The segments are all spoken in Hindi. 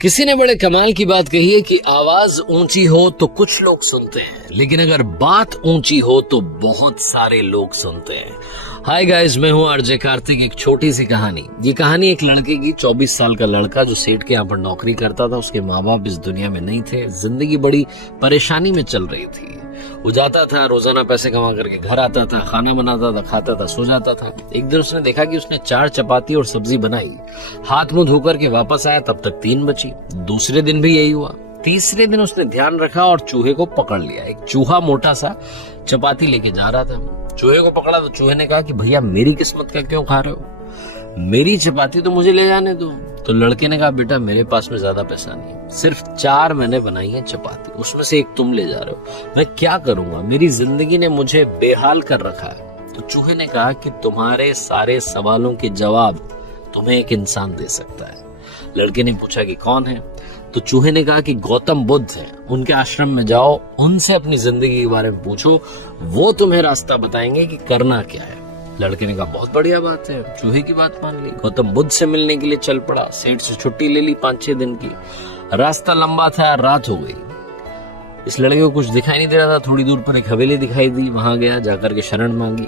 किसी ने बड़े कमाल की बात कही है कि आवाज ऊंची हो तो कुछ लोग सुनते हैं, लेकिन अगर बात ऊंची हो तो बहुत सारे लोग सुनते हैं। हाय गाइस, मैं हूं आरजे कार्तिक। एक छोटी सी कहानी। ये कहानी एक लड़के की। 24 साल का लड़का जो सेठ के यहाँ पर नौकरी करता था। उसके माँ बाप इस दुनिया में नहीं थे। जिंदगी बड़ी परेशानी में चल रही थी। वो जाता था, रोजाना पैसे कमा करके घर आता था, खाना बनाता था, खाता था, सो जाता था। एक दिन उसने देखा कि उसने 4 चपाती और सब्जी बनाई। हाथ मुंह धोकर के वापस आया, तब तक 3 बची। दूसरे दिन भी यही हुआ। तीसरे दिन उसने ध्यान रखा और चूहे को पकड़ लिया। एक चूहा मोटा सा चपाती लेके जा रहा था। चूहे को पकड़ा तो चूहे ने कहा कि भैया मेरी किस्मत का क्यों खा रहे हो, मेरी चपाती तो मुझे ले जाने दो। तो लड़के ने कहा बेटा मेरे पास में ज्यादा पैसा नहीं, सिर्फ 4 मैंने बनाई है चपाती, उसमें से एक तुम ले जा रहे हो। मैं क्या करूंगा, मेरी जिंदगी ने मुझे बेहाल कर रखा है। तो चूहे ने कहा कि तुम्हारे सारे सवालों के जवाब तुम्हें एक इंसान दे सकता है। लड़के ने पूछा कि कौन है? तो चूहे ने कहा कि गौतम बुद्ध है, उनके आश्रम में जाओ, उनसे अपनी जिंदगी के बारे में पूछो, वो तुम्हें रास्ता बताएंगे कि करना क्या है। लड़के ने कहा बहुत बढ़िया बात है। चूहे की बात मान ली। गौतम बुद्ध से मिलने के लिए चल पड़ा। सेठ से छुट्टी ले ली 5-6 दिन की। रास्ता लंबा था, रात हो गई। इस लड़के को कुछ दिखाई नहीं दे रहा था। थोड़ी दूर पर एक हवेली दिखाई दी, वहां गया, जाकर के शरण मांगी।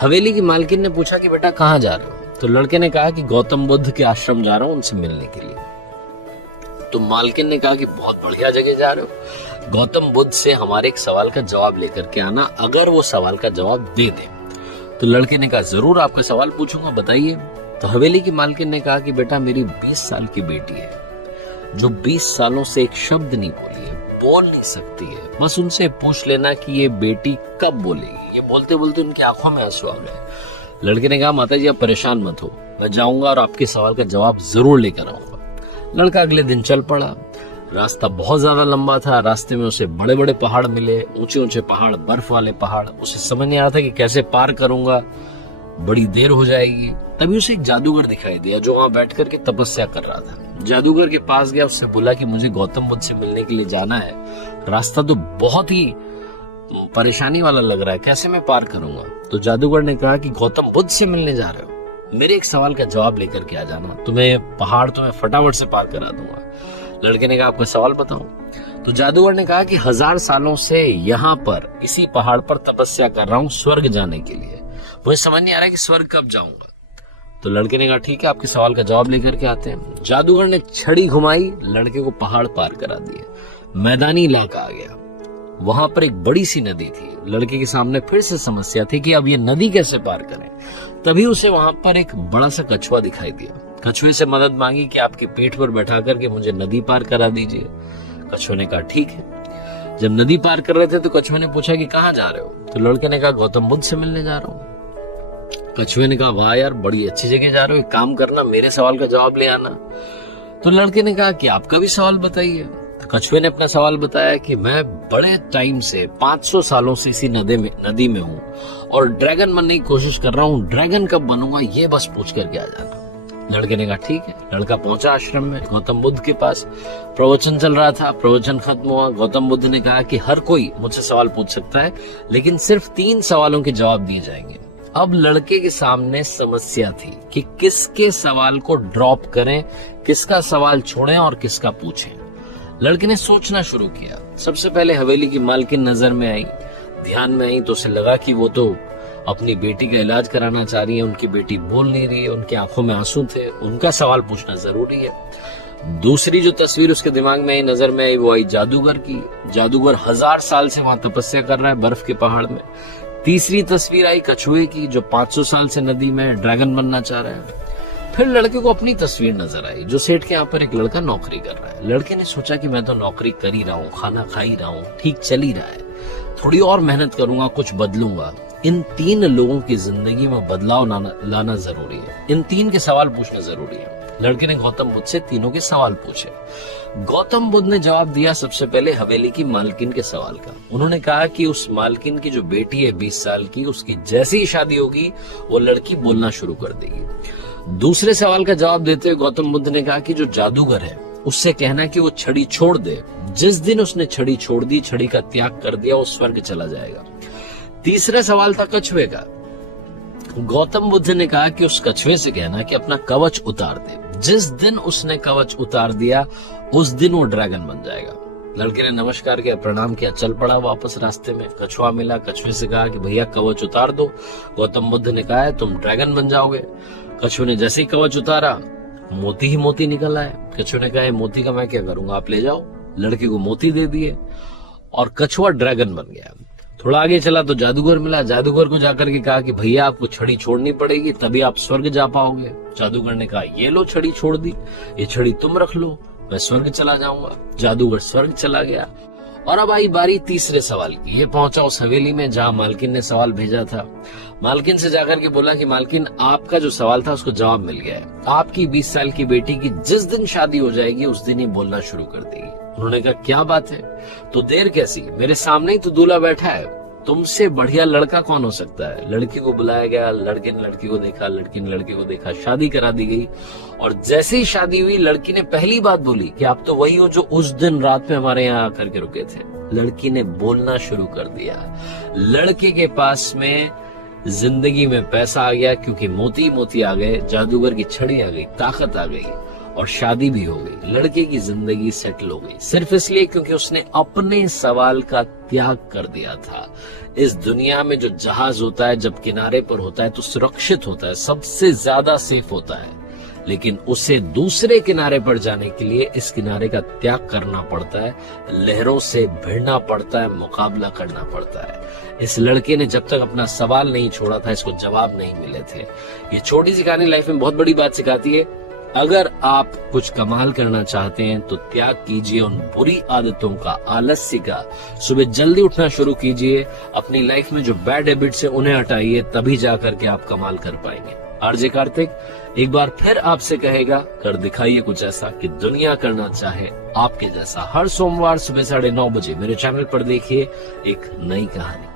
हवेली की मालकिन ने पूछा कि बेटा कहाँ जा रहे हो? तो लड़के ने कहा कि गौतम बुद्ध के आश्रम जा रहा हूँ, उनसे मिलने के लिए। तो मालकिन ने कहा कि बहुत बढ़िया जगह जा रहे हो, गौतम बुद्ध से हमारे एक सवाल का जवाब लेकर के आना, अगर वो सवाल का जवाब दे दे। तो लड़के ने कहा जरूर आपका सवाल पूछूंगा, बताइए। तो हवेली की मालकिन ने कहा कि बेटा मेरी 20 साल की बेटी है, जो 20 सालों से एक शब्द नहीं बोली है, बोल नहीं सकती है। बस उनसे पूछ लेना कि ये बेटी कब बोलेगी। ये बोलते बोलते उनकी आंखों में आंसू आ गए। लड़के ने कहा माता जी आप परेशान मत हो, मैं जाऊंगा और आपके सवाल का जवाब जरूर लेकर आऊंगा। लड़का अगले दिन चल पड़ा। रास्ता बहुत ज्यादा लंबा था। रास्ते में उसे बड़े बड़े पहाड़ मिले, ऊंचे ऊंचे पहाड़, बर्फ वाले पहाड़। उसे समझ नहीं आ रहा था कि कैसे पार करूंगा, बड़ी देर हो जाएगी। तभी उसे एक जादूगर दिखाई दिया जो वहां बैठ करके तपस्या कर रहा था। जादूगर के पास गया, उससे बोला कि मुझे गौतम बुद्ध से मिलने के लिए जाना है, रास्ता तो बहुत ही परेशानी वाला लग रहा है, कैसे मैं पार करूंगा? तो जादूगर ने कहा कि गौतम बुद्ध से मिलने जा रहे हो, मेरे एक सवाल का जवाब लेकर के आ जाना, तुम्हें पहाड़ तुम्हें फटाफट से पार करा दूंगा। लड़के ने कहा आपका सवाल बताओ। तो जादूगर ने कहा कि 1000 सालों से यहाँ पर इसी पहाड़ पर तपस्या कर रहा हूँ स्वर्ग जाने के लिए, मुझे समझ नहीं आ रहा कि स्वर्ग कब जाऊंगा। तो लड़के ने कहा ठीक है, आपके सवाल का जवाब लेकर के आते हैं। जादूगर ने छड़ी घुमाई, लड़के को पहाड़ पार करा दिए। मैदानी इलाका आ गया, वहां पर एक बड़ी सी नदी थी। लड़के के सामने फिर से समस्या थी कि अब ये नदी कैसे पार करें। तभी उसे वहां पर एक बड़ा सा कछुआ दिखाई दिया। कछुए से मदद मांगी कि आपके पीठ पर बैठा करके मुझे नदी पार करा दीजिए। कछुए ने कहा ठीक है। जब नदी पार कर रहे थे तो कछुए ने पूछा कि कहाँ जा रहे हो? तो लड़के ने कहा गौतम बुद्ध से मिलने जा रहा हूँ। कछुए ने कहा वाह यार, बड़ी अच्छी जगह जा रहे हो, एक काम करना मेरे सवाल का जवाब ले आना। तो लड़के ने कहा कि आपका भी सवाल बताइए। तो कछुए ने अपना सवाल बताया कि मैं बड़े टाइम से 500 सालों से इसी नदी में हूँ और ड्रैगन बनने की कोशिश कर रहा हूँ, ड्रैगन कब बनूंगा ये बस पूछ करके आ जाना। लड़के ने कहा ठीक है। लड़का पहुंचा आश्रम में, गौतम बुद्ध के पास। प्रवचन चल रहा था, प्रवचन खत्म हुआ। गौतम बुद्ध ने कहा कि हर कोई मुझसे सवाल पूछ सकता है, लेकिन सिर्फ 3 सवालों के जवाब दिए जाएंगे। अब लड़के के सामने समस्या थी कि किसके सवाल को ड्रॉप करें, किसका सवाल छोड़ें और किसका पूछें। लड़के ने सोचना शुरू किया। सबसे पहले हवेली की मालकिन नजर में आई, ध्यान में आई। तो उसे लगा कि वो तो अपनी बेटी का इलाज कराना चाह रही है, उनकी बेटी बोल नहीं रही है, उनकी आंखों में आंसू थे, उनका सवाल पूछना जरूरी है। दूसरी जो तस्वीर उसके दिमाग में आई, नजर में आई, वो आई जादूगर की। जादूगर 1000 साल से वहां तपस्या कर रहा है बर्फ के पहाड़ में। तीसरी तस्वीर आई कछुए की, जो 500 साल से नदी में ड्रैगन बनना चाह रहा है। फिर लड़के को अपनी तस्वीर नजर आई, जो सेठ के यहाँ पर एक लड़का नौकरी कर रहा है। लड़के ने सोचा कि मैं तो नौकरी कर ही रहा हूँ, खाना खा ही रहा हूँ, ठीक चल ही रहा है, थोड़ी और मेहनत करूंगा, कुछ बदलूंगा। इन 3 लोगों की जिंदगी में बदलाव लाना जरूरी है, इन 3 के सवाल पूछना जरूरी है। लड़के ने गौतम बुद्ध से तीनों के सवाल पूछे। गौतम बुद्ध ने जवाब दिया सबसे पहले हवेली की मालकिन के सवाल का। उन्होंने कहा कि उस मालकिन की जो बेटी है 20 साल की, उसकी जैसी ही शादी होगी वो लड़की बोलना शुरू कर देगी। दूसरे सवाल का जवाब देते हुए गौतम बुद्ध ने कहा कि जो जादूगर है उससे कहना कि वो छड़ी छोड़ दे। जिस दिन उसने छड़ी छोड़ दी, छड़ी का त्याग कर दिया, वो स्वर्ग चला जाएगा। तीसरा सवाल था कछुए का। गौतम बुद्ध ने कहा कि उस कछुए से कहना कि अपना कवच उतार दे। जिस दिन उसने कवच उतार दिया उस दिन वो ड्रैगन बन जाएगा। लड़के ने नमस्कार किया, प्रणाम किया, चल पड़ा वापस रास्ते में। कछुआ मिला, कछुए से कहा कि भैया कवच उतार दो। गौतम बुद्ध ने कहा है तुम ड्रैगन बन जाओगे। कछुए ने जैसे ही कवच उतारा मोती ही मोती निकल आए। कछुए ने कहा मोती का मैं क्या करूंगा, आप ले जाओ। लड़के को मोती दे दिए और कछुआ ड्रैगन बन गया। थोड़ा आगे चला तो जादूगर मिला। जादूगर को जाकर के कहा कि भैया आपको छड़ी छोड़नी पड़ेगी तभी आप स्वर्ग जा पाओगे। जादूगर ने कहा ये लो छड़ी छोड़ दी, ये छड़ी तुम रख लो, मैं स्वर्ग चला जाऊंगा। जादूगर स्वर्ग चला गया। और अब आई बारी तीसरे सवाल की। ये पहुंचा उस हवेली में जहां मालकिन ने सवाल भेजा था। मालकिन से जाकर के बोला कि मालकिन आपका जो सवाल था उसको जवाब मिल गया है। आपकी 20 साल की बेटी की जिस दिन शादी हो जाएगी उस दिन ही बोलना शुरू कर देगी। उन्होंने कहा क्या बात है, तो देर कैसी, मेरे सामने ही तो दूल्हा बैठा है, तुमसे बढ़िया लड़का कौन हो सकता है। लड़की को बुलाया गया, लड़के ने लड़की को देखा, लड़की ने लड़के को देखा, शादी करा दी गई। और जैसे ही शादी हुई लड़की ने पहली बात बोली कि आप तो वही हो जो उस दिन रात में हमारे यहाँ आकर के रुके थे। लड़की ने बोलना शुरू कर दिया। लड़के के पास में जिंदगी में पैसा आ गया क्योंकि मोती मोती आ गए, जादूगर की छड़ी आ गई, ताकत आ गई और शादी भी हो गई। लड़के की जिंदगी सेटल हो गई सिर्फ इसलिए क्योंकि उसने अपने सवाल का त्याग कर दिया था। इस दुनिया में जो जहाज होता है जब किनारे पर होता है तो सुरक्षित होता है, सबसे ज्यादा सेफ होता है, लेकिन उसे दूसरे किनारे पर जाने के लिए इस किनारे का त्याग करना पड़ता है, लहरों से भिड़ना पड़ता है, मुकाबला करना पड़ता है। इस लड़के ने जब तक अपना सवाल नहीं छोड़ा था इसको जवाब नहीं मिले थे। ये छोटी सी कहानी लाइफ में बहुत बड़ी बात सिखाती है। अगर आप कुछ कमाल करना चाहते हैं तो त्याग कीजिए उन बुरी आदतों का, आलस्य का। सुबह जल्दी उठना शुरू कीजिए, अपनी लाइफ में जो बैड हैबिट्स है उन्हें हटाइए, तभी जाकर के आप कमाल कर पाएंगे। आरजे कार्तिक एक बार फिर आपसे कहेगा, कर दिखाइए कुछ ऐसा कि दुनिया करना चाहे आपके जैसा। हर सोमवार सुबह 9:30 बजे मेरे चैनल पर देखिए एक नई कहानी।